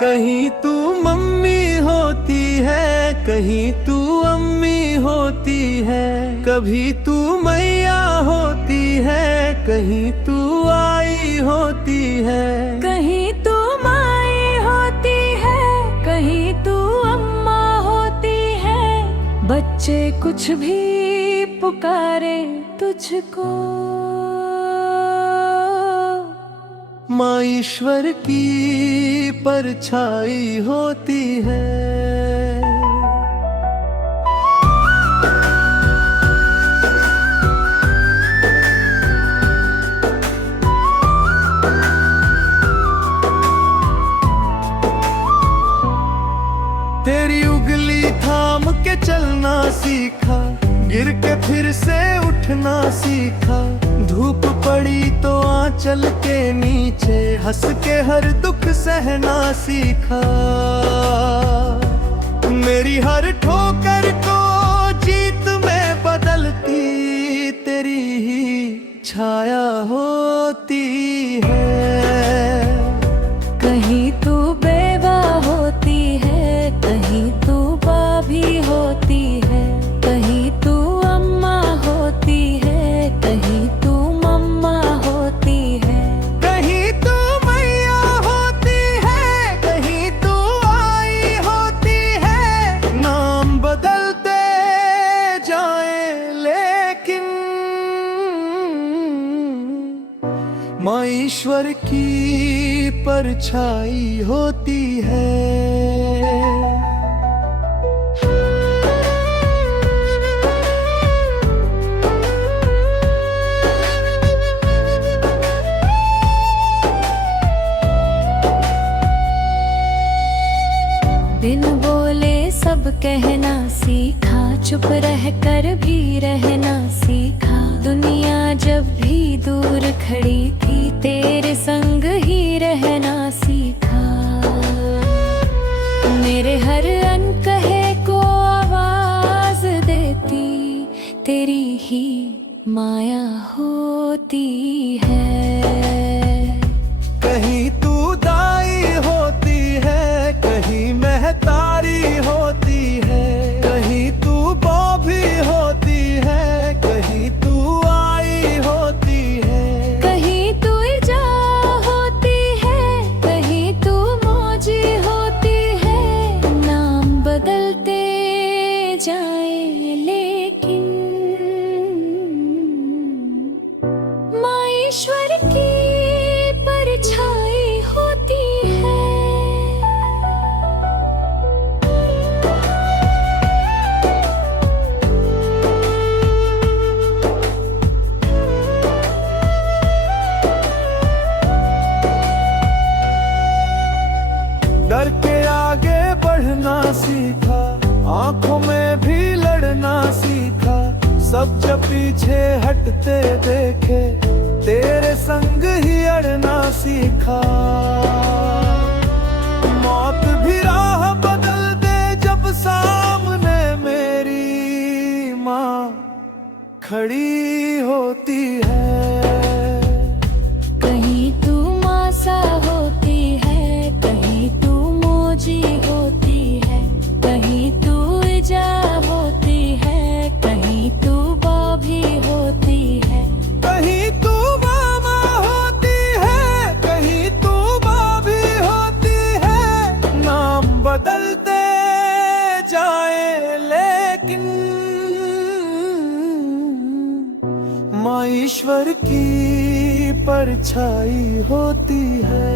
कहीं तू मम्मी होती है, कहीं तू अम्मी होती है, कभी तू मैया होती है, कहीं तू आई होती है। कहीं तू माई होती है, कहीं तू अम्मा होती है। बच्चे कुछ भी पुकारे तुझको, माँ ईश्वर की परछाई होती है। तेरी उंगली थाम के चलना सीखा, गिर के फिर से उठना सीखा। धूप पड़ी तो आंचल के नीचे हंस के हर दुख सहना सीखा। मेरी हर ठोकर को जीत में बदलती तेरी ही छाया होती है। कहीं तू बेवा होती है, कहीं तू भाभी होती है, कहीं तू अम्मा होती है, कहीं तू मम्मा होती है। कहीं तू मैया होती है, कहीं तू आई होती है। नाम बदलते जाए लेकिन माँ ईश्वर की परछाई होती है। बिन बोले सब कहना सीखा, चुप रह कर भी रहना सीखा। दुनिया जब भी दूर खड़ी थी, तेरे संग ही रहना सीखा। मेरे हर अनकहे को आवाज देती तेरी ही माया होती है। कहीं तू दाई होती है, कहीं महतारी होती है, कहीं तू बॉबी होती है, कहीं तू आई होती है। कहीं तू इजा होती है, कहीं तू मौजी होती है। नाम बदलते जाए लेकिन माँ ईश्वर की परछाई होती है। डर के आगे बढ़ना सीखा, आंखों में भी लड़ना सीखा। सब जब पीछे हटते देखे, तेरे संग ही अड़ना सीखा। मौत भी राह बदल दे जब सामने मेरी माँ खड़ी होती है। कहीं तू मासा होती है, कहीं तू मौजी होती है, कहीं तू इजा होती है, कहीं तू बॉबी होती है। कहीं तू मामा होती है, कहीं तू भाभी होती है। नाम बदलते जाए लेकिन माँ ईश्वर की परछाई होती है।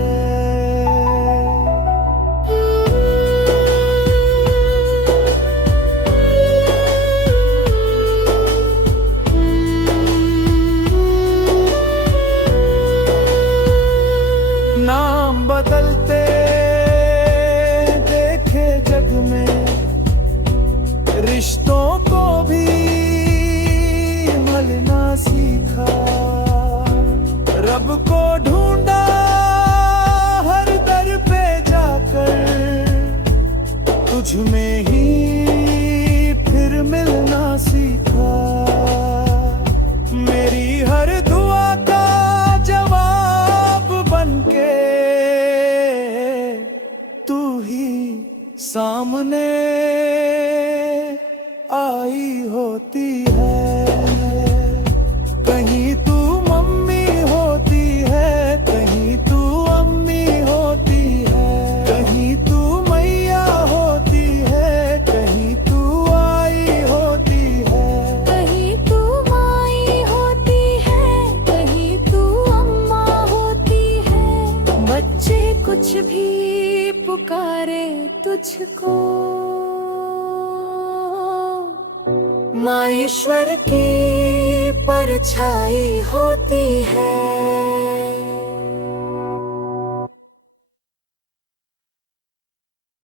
नाम बदलते देखे जग में, रिश्तों को भी भलना सीखा। रब को ढूंढा हर दर पे जाकर, तुझ में ही फिर मिलना सीखा। मेरी हर दुआ का जवाब बनके तू मुझको। माँ ईश्वर की परछाई होती है।